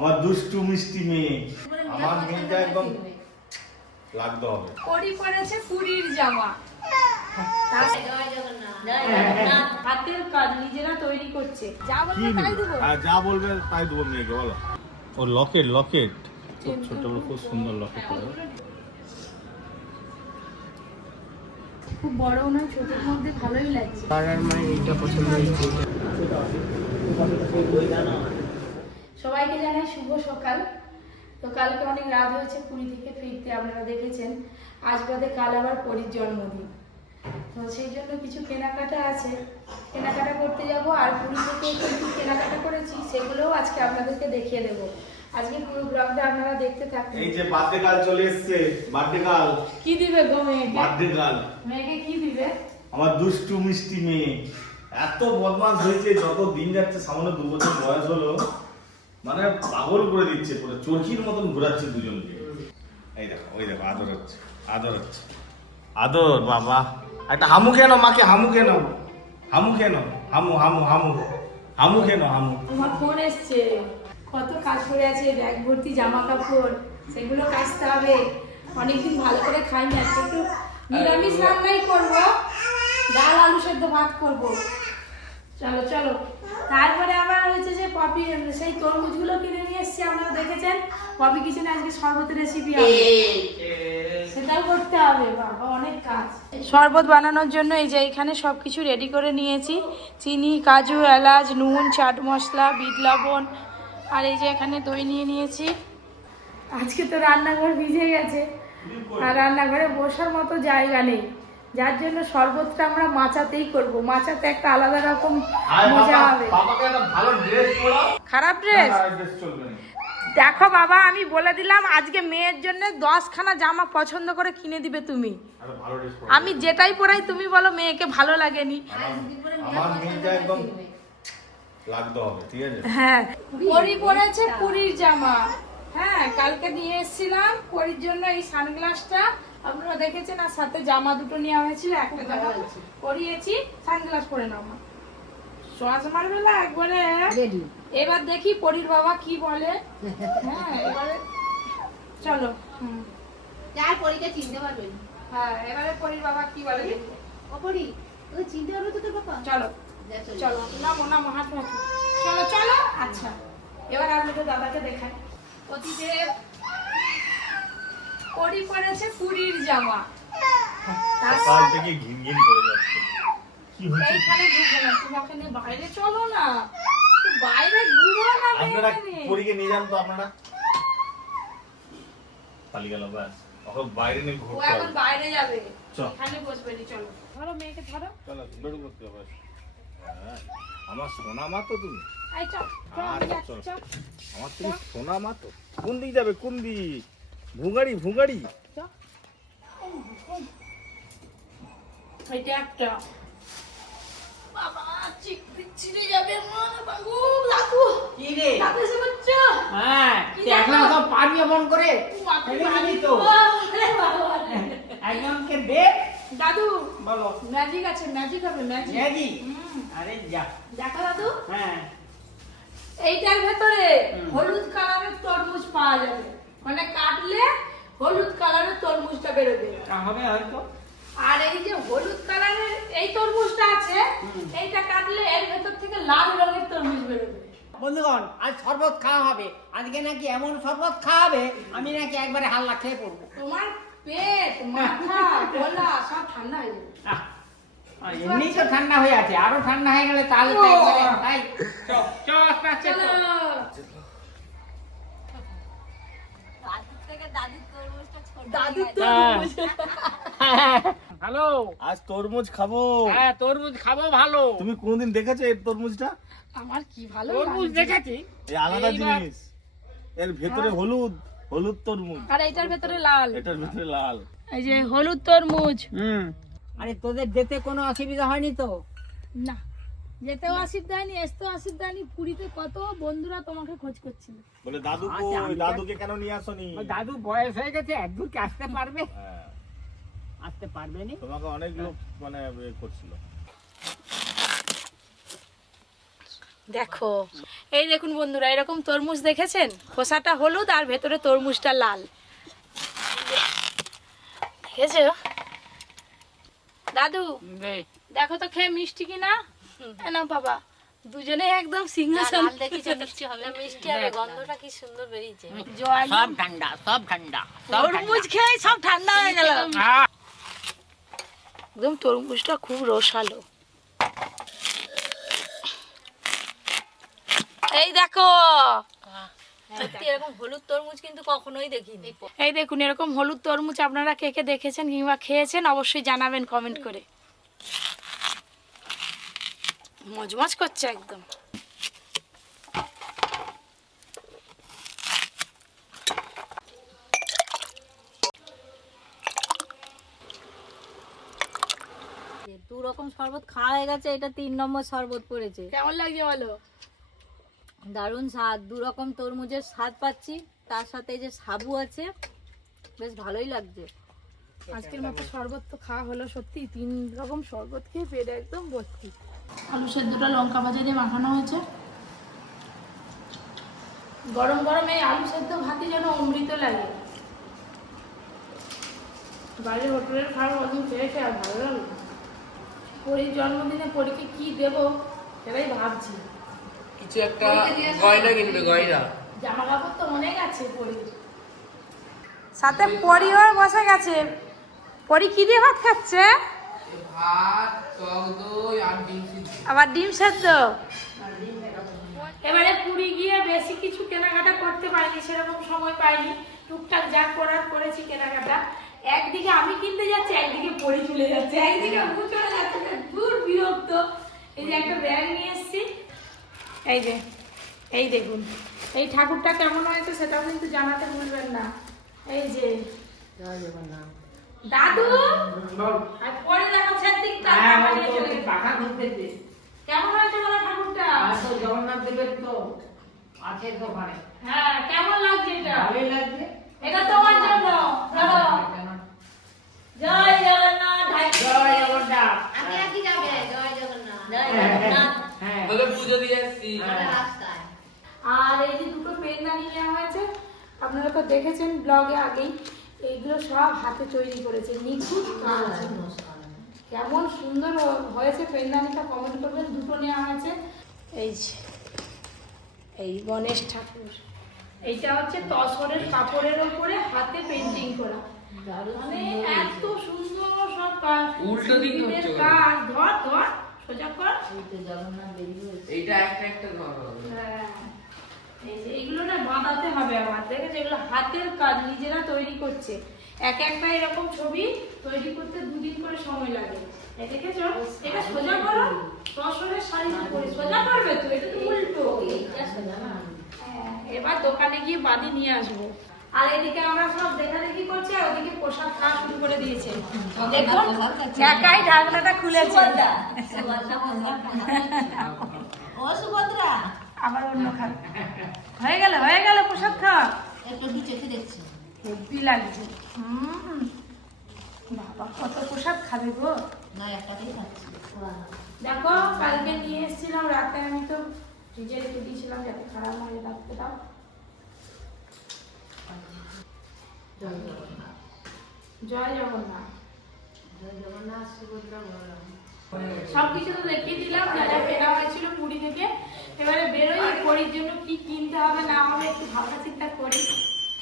আমার দুষ্টু মিষ্টি মেয়ে, আমার মেয়েটা একদম লাগতে হবে। পরি পড়েছে পুরীর জামা, হাতের কাজ নিজেরা তৈরি করছে। যা বলবে তাই দেবো, যা বলবে তাই দেবো মেয়েকে। বলো। ও লকেট, লকেট ছোট বড় খুব সুন্দর লকেট। খুব বড় নয়, ছোটর মধ্যে ভালোই লাগছে। সবাইকে জানাই শুভ সকাল। তো কালকে অনেক রাত হয়েছে পুরী থেকে ফিরতে, আপনারা দেখেছেন। আজ বাদে কাল আবার পরীর জন্মদিন, তো সেই জন্য কিছু কেনাকাটা আছে, কেনাকাটা করতে যাব। আর পুরী থেকে কিছু কেনাকাটা করেছি, সেগুলোও আজকে আপনাদেরকে দেখিয়ে দেবো। আজকে পুরো ব্লগটা আপনারা দেখতে থাকুন। এই যে বার্থডে গার্ল চলে এসেছে। বার্থডে গার্ল কি দিবে গো মেয়েকে? বার্থডে গার্ল মেয়েকে কি দিবে? আমার দুষ্টু মিষ্টি মেয়ে এত বদমাশ হয়েছে, যত দিন যাচ্ছে, সামান্য 2 বছর বয়স হলো, মানে পাগল করে দিচ্ছে, পুরো চরকির মতন ঘোরাচ্ছে দুজনকে। এই দেখো, ওই দেখো, আদর হচ্ছে, আদর হচ্ছে, আদর। বাবা একটা হামু কেন, মাকে হামু কেন, হামু কেন, হামু হামু হামু হামু কেন, হামু। তোমার ফোন এসছে, কত কাজ পড়ে আছে, ব্যাগ ভর্তি জামা কাপড়, সেগুলো কাচতে হবে। অনেকদিন ভালো করে খাই না, একটু নিরামিষ রান্নাই করবো, ডাল আলু সেদ্ধ ভাত করবো। চলো চলো। তারপরে আবার হচ্ছে যে পপি সেই তরমুজগুলো কিনে নিয়ে এসেছি, আপনারা দেখেছেন। পপি কিচেনে আজকে শরবতের রেসিপি হবে, সেটাও করতে হবে। বাবা অনেক কাজ। শরবত বানানোর জন্য এই যে এখানে সবকিছু রেডি করে নিয়েছি। চিনি, কাজু, এলাচ, নুন, চাট মশলা, বিট লবণ, আর এই যে এখানে দই নিয়ে নিয়েছি। আজকে তো রান্নাঘর ভিজে গেছে, আর রান্নাঘরে বসার মতো জায়গা নেই, যার জন্য শরবতটা আমরা মাচাতেই করব। মাচাতে একটা আলাদা রকম মজা হবে। খারাপ ড্রেস দেখো বাবা, আমি বলে দিলাম আজকে মেয়ের জন্য 10খানা জামা পছন্দ করে কিনে দিবে তুমি। আমি যেটাই পরাই তুমি বলো মেয়েকে ভালো লাগেনি। আমার মেয়েটা একদম লাগতে হবে, ঠিক আছে? হ্যাঁ, পরি পরেছে পুরীর জামা। হ্যাঁ, কালকে নিয়ে এসেছিলাম পরির জন্য এই সানগ্লাসটা, আপনারা দেখেছেন। আর সাথে জামা দুটো নেওয়া হয়েছিল, একটা জামা পরিয়েছি। সানগ্লাস পরে নাও মা, চশমার বেলা একবারে রেডি। এবার দেখি পরির বাবা কি বলে। হ্যাঁ, এবারে চলো। যার পরীকে চিনতে পারবে। হ্যাঁ, এবারে পরির বাবা কি বলে দেখি। ও পরি, তুই চিনতে পারবে তো তোর বাবা? চলো চলো, নামো নামো, হাত রাখো। চলো চলো। আচ্ছা, এবার আপনাদের দাদাকে দেখাই। অতীদেব পরি পরেছে পুরীর জামা, সকাল থেকে ঘিনঘিন করে যাচ্ছে। কি হচ্ছে? এইখানে ঢুকবে না, তুমি ওখানে বাইরে চলো না, বাইরে ঘুরো না। আপনারা পরীকে নিয়ে যান তো, আপনারা পালিয়ে গেল। ব্যাস, এখন বাইরে নিয়ে ও ঘুরতে এখন হবে। বাইরে যাবে, চল। এখানে বসবে নি। চলো ধরো মেয়েকে, ধরো। চলো, বেরো করতে হবে। হ্যাঁ, আমার সোনা মা তো তুমি। এই চল চল, আমার তুমি সোনা মা তো। কোন দিক যাবে, কোন দিক? ভুগাড়ি, ভুগাড়ি। এটা একটা বাবা ছিঁড়ে যাবে। বাবু লাগু কি রে? লাগু এসে বলছো। হ্যাঁ, দেখলা তো পারবি মন করে। তো একজনকে দে। দাদু বলো। ম্যাজিক আছে, ম্যাজিক হবে, ম্যাজিক। ম্যাগি? আরে যা। দেখো দাদু, হ্যাঁ। এইটার ভেতরে হলুদ কালারের তরমুজ পাওয়া যাবে, মানে কাটলে হলুদ কালারের তরমুজটা বেরোবে। তা হবে হয়তো। আর এই যে হলুদ কালারের এই তরমুজটা আছে, এইটা কাটলে এর ভেতর থেকে লাল রঙের তরমুজ বেরোবে। বন্ধুগণ, আজ শরবত খাওয়া হবে। আজকে নাকি এমন শরবত খাওয়াবে, আমি নাকি একবারে হাল্লা খেয়ে পড়বো। তোমার পেট, মাথা, গলা সব ঠান্ডা হয়ে যাবে। এমনি তো ঠান্ডা হয়ে আছে, আরো ঠান্ডা হয়ে গেলে তাহলে তো একবারে তাই। চলো। দাদুর তরমুজ। হ্যালো, আজ তরমুজ খাবো। হ্যাঁ তরমুজ খাবো। ভালো। তুমি কোনদিন দেখেছো এই তরমুজটা? আমার কি ভালো তরমুজ লাগছে। দেখেছি। এই আলাদা এইবার- জিনিস। এর ভেতরে হলুদ, হলুদ তরমুজ, আর এইটার ভেতরে লাল। এটার ভেতরে লাল। এই যে হলুদ তরমুজ। আরে তোদের যেতে কোনো অসুবিধা হয়নি তো? না, যেতেও অসুবিধা হয়নি, আসতেও অসুবিধা হয়নি। পুরীতে কত বন্ধুরা তোমাকে খোঁজ করছিল। বলে দাদু আচ্ছা, কই, আমি দাদুকে কেন নিয়ে আসনি? ওই দাদু বয়স হয়ে গেছে, একদূর কি আসতে পারবে? হ্যাঁ, আসতে পারবে নি। তোমাকে অনেক লোক মানে করছিল। দেখো, এই দেখুন বন্ধুরা, এরকম তরমুজ দেখেছেন? খোসাটা হলুদ আর ভেতরে তরমুজটা লাল। দেখেছো দাদু? দেখো তো খেয়ে মিষ্টি কিনা। না বাবা, দুজনে একদম সিংহাসন। মিষ্টি হবে, মিষ্টি হবে, গন্ধটা কি সুন্দর বেরিয়েছে। সব ঠান্ডা, সব ঠান্ডা, তরমুজ খেয়ে সব ঠান্ডা হয়ে গেল। একদম তরমুজটা খুব রসালো। এই দেখো, সত্যি এরকম হলুদ তরমুজ কিন্তু কখনোই দেখিনি। এই দেখুন, এরকম হলুদ তরমুজ আপনারা কে কে দেখেছেন কিংবা খেয়েছেন অবশ্যই জানাবেন কমেন্ট করে। মজমজ করছে একদম। দু রকম শরবত খাওয়া হয়ে গেছে, এটা 3 নম্বর শরবত পড়েছে। কেমন লাগছে বলো? দারুণ স্বাদ, দু রকম তরমুজের স্বাদ পাচ্ছি, তার সাথে এই যে সাবু আছে, বেশ ভালোই লাগছে। আজকের মতো শরবত তো খাওয়া হলো। সত্যি 3 রকম শরবত খেয়ে পেট একদম ভর্তি। আলু সেদ্ধটা লঙ্কা ভাজা দিয়ে মাখানো হয়েছে। গরম গরম এই আলু সেদ্ধ ভাতই যেন অমৃত লাগে। বাইরে হোটেলের খাবার অনেক খেয়েছে আর ভালো লাগলো। পরীর জন্মদিনে পরীকে কি দেবো সেটাই ভাবছি। কিছু একটা গয়না কিনবে, গয়না। জামা কাপড় তো অনেক আছে পরীর। সাথে পরিও বসে গেছে। পরি কি দিয়ে ভাত খাচ্ছে? ভাত, টক দই আর ডিম সিদ্ধ। আবার ডিম সেদ্ধ। এবারে পুরী গিয়ে বেশি কিছু কেনাকাটা করতে পারিনি, সেরকম সময় পাইনি। টুকটাক যা করার করেছি কেনাকাটা। একদিকে আমি কিনতে যাচ্ছি, একদিকে পরি চলে যাচ্ছে, একদিকে ও চলে যাচ্ছে, দূর বিরক্ত। এই যে একটা ব্যাগ নিয়ে এসেছি, এই যে, এই দেখুন এই ঠাকুরটা কেমন হয়েছে সেটাও কিন্তু জানাতে ভুলবেন না। এই যে দাদু আর পরে দেখো সেদিকটা পাখা ঘুরতেছে। কেমন হয়েছে বলো ঠাকুরটা? জগন্নাথ দেবের তো আছে তো ওখানে, হ্যাঁ, কেমন লাগছে এটা? ভালোই লাগছে। এটা তোমার জন্য। ধরো, জয় জগন্নাথ। জয় জগন্নাথ। আমি আর কি যাবে? জয় জগন্নাথ। জয় হ্যাঁ, জগন্নাথ। হ্যাঁ। বলে পুজো দিয়ে আসছি। রাস্তায় আর এই যে দুটো পেনদানি নেওয়া হয়েছে, আপনারা তো দেখেছেন ব্লগে আগেই। এইগুলো সব হাতে তৈরি করেছে, নিখুঁত কাজ। কেমন সুন্দর হয়েছে পেনদানিটা কমেন্ট করবেন। দুটো নেওয়া হয়েছে। এই যে এই গণেশ ঠাকুর, এইটা হচ্ছে তসরের কাপড়ের ওপরে হাতে পেন্টিং করা। মানে এত সুন্দর সব কাজ, উল্টো দিক শিল্পীদের হচ্ছে। কাজ। ধর ধর সোজা কর। এইটা একটা একটা ঘর হবে। হ্যাঁ, এই যে এইগুলো না বাঁধাতে হবে আবার। দেখেছো, এগুলো হাতের কাজ, নিজেরা তৈরি করছে। এক একটা এরকম ছবি তৈরি করতে 2 দিন করে সময় লাগে। এই দেখেছো, এটা সোজা করো। তসরের শাড়ি পরে সোজা করবে তো, এটা তো উল্টো। হ্যাঁ, এবার দোকানে গিয়ে বাদি নিয়ে আসবো। আর এদিকে আমরা সব দেখাদেখি করছি, আর ওদিকে প্রসাদ খাওয়া শুরু করে দিয়েছে। দেখুন, একাই ঢাকনাটা খুলেছে। ও সুভদ্রা, আবার অন্য খাবে। হয়ে গেল প্রসাদ খাওয়া। একটু কি চোখে দেখছি। হেব্বি লাগছে। বাবা, কত প্রসাদ খাবে গো। না, একটাতেই খাচ্ছি। দেখো, কালকে নিয়ে এসেছিলাম রাতে, আমি তো ফ্রিজে রেখে দিয়েছিলাম যাতে খারাপ না হয়ে রাখতে দাও। জয় জগন্নাথ। জয় জগন্নাথ। জয় জগন্নাথ, সুভদ্রা বলরাম। সবকিছু তো দেখিয়ে দিলাম, যা যা কেনা হয়েছিল পুরী থেকে। এবারে বেরোই, পরীর জন্য কি কিনতে হবে না হবে একটু ভাবনা চিন্তা করি,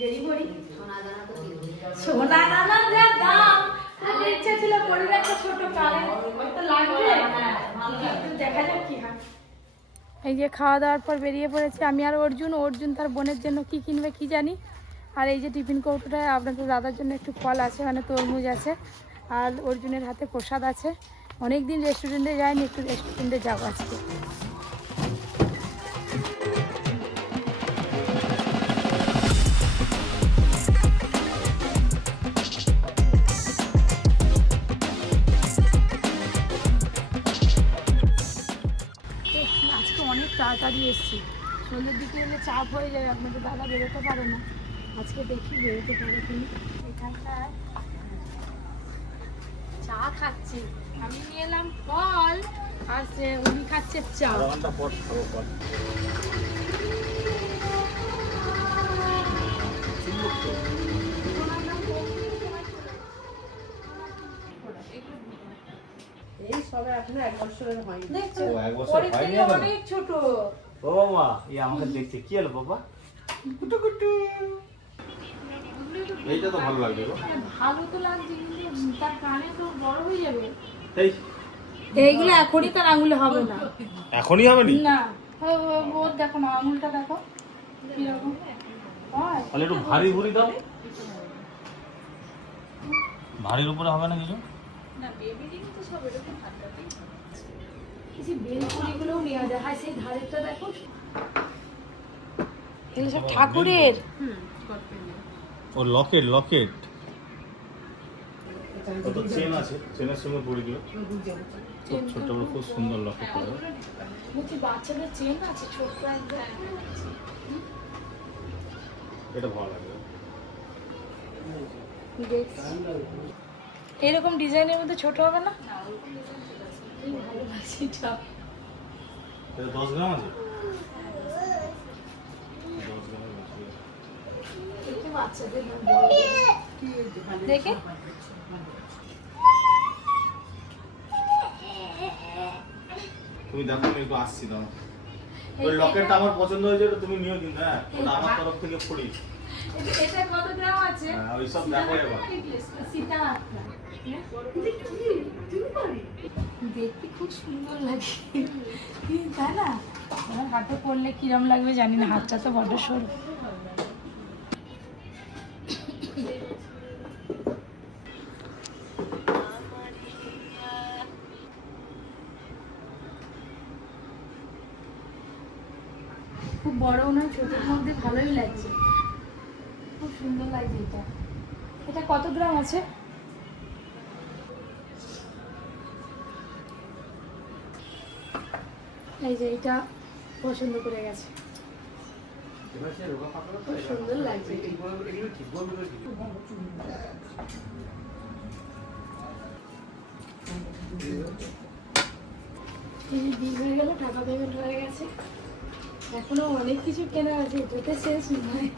দেরি করি। সোনা দানা তো কিনবি। সোনা দানার যা দাম, আমার ইচ্ছা ছিল পরীর একটা ছোট কানে হয়তো লাগবে। দেখা যাক কি হয়। এই যে খাওয়া দাওয়ার পর বেরিয়ে পড়েছে আমি আর অর্জুন তার বোনের জন্য কি কিনবে কি জানি। আর এই যে টিফিন কৌটোটায় আপনাদের দাদার জন্য একটু ফল আছে, মানে তরমুজ আছে, আর অর্জুনের হাতে প্রসাদ আছে। অনেক দিন রেস্টুরেন্টে যাইনি, একটু রেস্টুরেন্টে যাবো আজকে। আজকে অনেক তাড়াতাড়ি এসেছি, সন্ধ্যের দিকে এলে চাপ হয়ে যাবে, আপনাদের দাদা বেরোতে পারে না। আজকে দেখি বেরোতে পারে তিনি। এখানটায় চা খাচ্ছি, আমি নিয়ে এলাম ফল আর উনি খাচ্ছে চা। আধা ঘন্টা পর খাবো পর। এই সবে এখনো 1 বছরের হয়নি। দেখছো ও, 1 বছর ওর হয়নি থেকে এখনো? অনেক ছোট। ও মা, এই আমাকে দেখছে কি হলো বাবা? এইটা তো ভালো লাগবে গো। ভালো তো লাগছে কিন্তু তার কানে তো বড় হয়ে যাবে। এই এইগুলো এখনই তার আঙুলে হবে না। এখনই হবে নি? না ওর দেখো না আঙুলটা দেখো কিরকম হয়। তাহলে একটু ভারী ভুরি দাও। ভারীর উপরে হবে না কিছু? না বেবি রিং তো সব এরকম হাতটাতেই কিছু বেলপুরিগুলোও নেওয়া যায়। হ্যাঁ সেই ধারেরটা দেখো, এগুলো সব ঠাকুরের। ও লকেট লকেট। কত চেন আছে, চেনের সঙ্গে পড়ে দিল। খুব ছোট বড় খুব সুন্দর লকেট করে। বলছি বাচ্চাদের চেন আছে ছোট্ট একদম। এটা ভালো লাগবে। দেখছি এরকম ডিজাইনের মধ্যে ছোট হবে না? এই ভালো লাগছে এটা। এটা 10 গ্রাম আছে? 10 গ্রামের বেশি আছে। দেখে বাচ্চাদের না বড়দের। দেখে তুমি দেখো আমি একটু আসছি দাও। ওই লকেটটা আমার পছন্দ হয়েছে, ওটা তুমি নিও কিন্তু। হ্যাঁ, ওটা আমার তরফ থেকে ফ্রি। এটা কত গ্রাম আছে? হ্যাঁ, ওই সব দেখো এবার। সীতা আটটা। দেখতে খুব সুন্দর লাগে তাই না? আমার হাতে পড়লে কিরম লাগবে জানি না, হাতটা তো বড্ড সরু। খুব বড় নয়, ছোটোর মধ্যে ভালোই লাগছে, খুব সুন্দর লাগছে এটা। এটা কত গ্রাম আছে? এই যে এটা পছন্দ করে গেছে, খুব সুন্দর লাগছে। এই যে বিল হয়ে গেল, টাকা পেমেন্ট হয়ে গেছে, এখনো অনেক কিছু কেনা আছে, এটাতে শেষ নয়।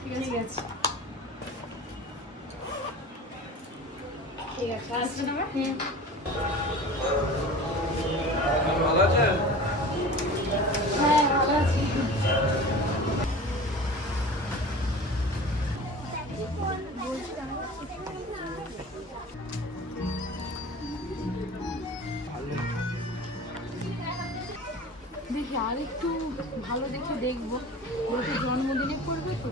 ঠিক আছে ঠিক আছে আসছে না? হ্যাঁ হ্যাঁ ভালো আছি। দেখি আর একটু ভালো দেখে দেখবো, ওটা জন্মদিনে করবে তো।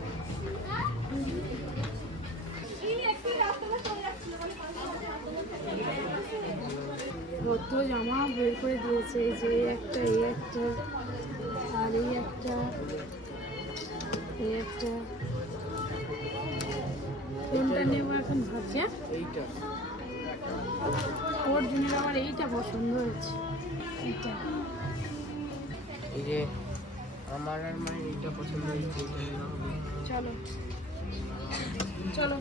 কত জামা বের করে দিয়েছে, এই যে একটা, এই একটা, আর এই একটা, এই একটা। কোনটা নেবো এখন ভাবছি। এইটা ওর জন্য আমার এইটা পছন্দ হয়েছে, এইটা। এই যে আমার আর মায়ের এইটা পছন্দ হয়েছে। চলো চলো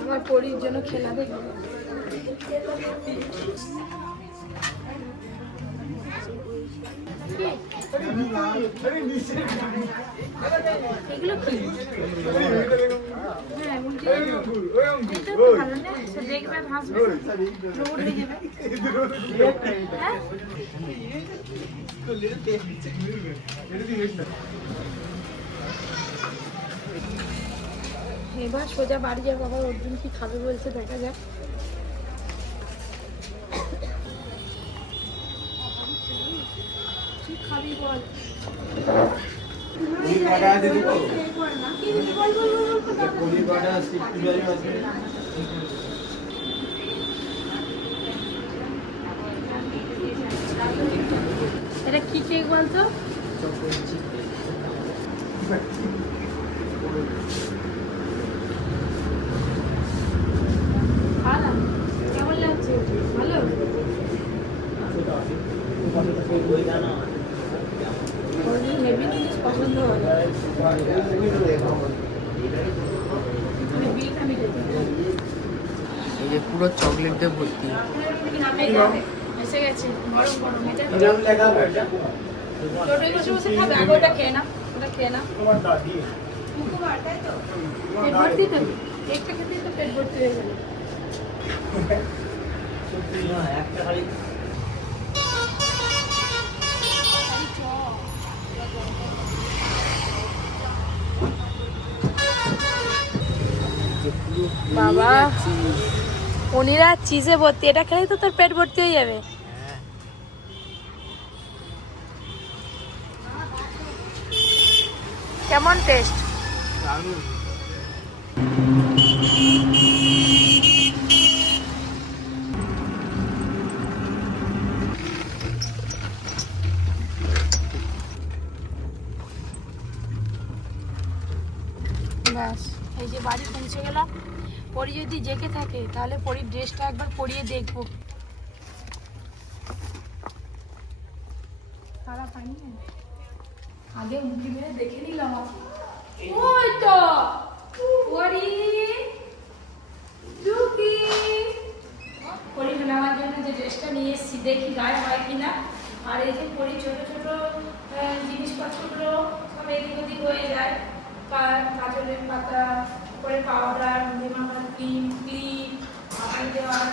আমার পরীর জন্য খেলা দেখবো। এগুলো কি? হ্যাঁ বলছি এটা তো ভালো না, সে দেখবে হাসবে, রোড হয়ে যাবে। হ্যাঁ এবার সোজা বাড়ি যাবো, আবার অর্জুন কি খাবে বলছে, দেখা যাক। কি খাবি বল? এটা কি কেক বলতো? ভালো, কেমন লাগছে? ভালো। পছন্দ হলো মানে বিলটা মিটেছে এই যে পুরো চকলেট দিয়ে ভর্তি। এসে গেছে গরম গরম এটা টোটোয় বসে বসে খাবে আগে ওটা খেয়ে না ওটা খেয়ে না পেট ভর্তি তো একটা খেতেই তো পেট ভর্তি হয়ে যাবে বাবা পনির আর চিজে ভর্তি এটা খেলে তো তোর পেট ভর্তি হয়ে যাবে কেমন টেস্ট ব্যাস এই যে বাড়ি পৌঁছে গেলাম পরি যদি জেগে থাকে তাহলে পরির ড্রেসটা একবার পরিয়ে দেখবো সারা পানি আগে মুখে মেরে দেখে নিলাম ওই তো পরি দুকি পরি নেওয়ার জন্য যে ড্রেসটা নিয়ে এসেছি দেখি গায়ে হয় কিনা আর এই যে পরি ছোট ছোট জিনিসপত্রগুলো সব এদিক ওদিক হয়ে যায় কাজলের পাতা পরে পাউডার মাখার ক্রিম মাখাই দেওয়ার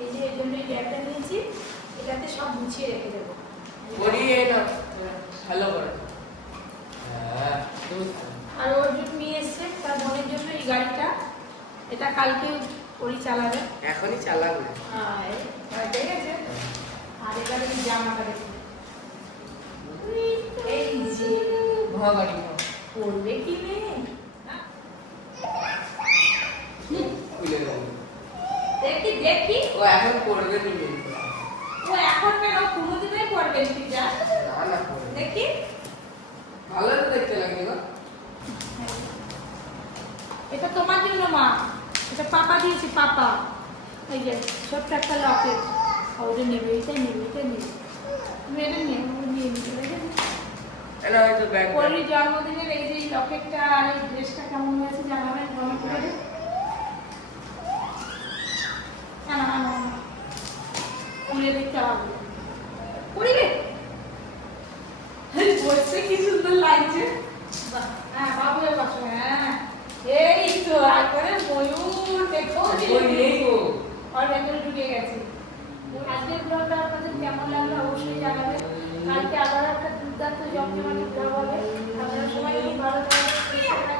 এই যে এই জন্য এই ব্যাগটা নিয়েছি এটাতে সব গুছিয়ে রেখে দেবো আর ওর জন্য নিয়ে এসছে তার বোনের জন্য এই গাড়িটা এটা কালকে ওরই চালাবে এখনই চালাবে। ঠিক আছে আর এবারে জামাটা দেখি এই যে ভাগাড়ি করবে কি মেয়ে খুলে দেবো। দেখি দেখি ও এখন করবে তুমি। ও এখন কেন কোনোদিনই করবে যা না না করবে। দেখি ভালো তো দেখতে লাগে না? এটা তোমার জন্য মা এটা পাপা দিয়েছে পাপা এই যে ছোট্ট একটা লকেট ওটা নেবে এটা নেবে এটা নেবে তুমি এটা নিয়ে নিয়ে এটা হয়তো ব্যাগ। পরের জন্মদিনের এই যে লকেটটা আর এই ড্রেসটা কেমন হয়েছে জানাবেন কমেন্ট করে না না না খুলে দেখতে হবে পড়িবে বসে কি সুন্দর লাগছে হ্যাঁ বাবু বসো হ্যাঁ এই তো একবারে ময়ূর দেখো আর ভেতরে ঢুকে গেছে আজকের ব্লগটা আপনাদের কেমন লাগলো অবশ্যই জানাবেন কালকে আবার একটা দুর্দান্ত জমজমাটি ব্লগ হবে আপনারা সবাই ভালো থাকবেন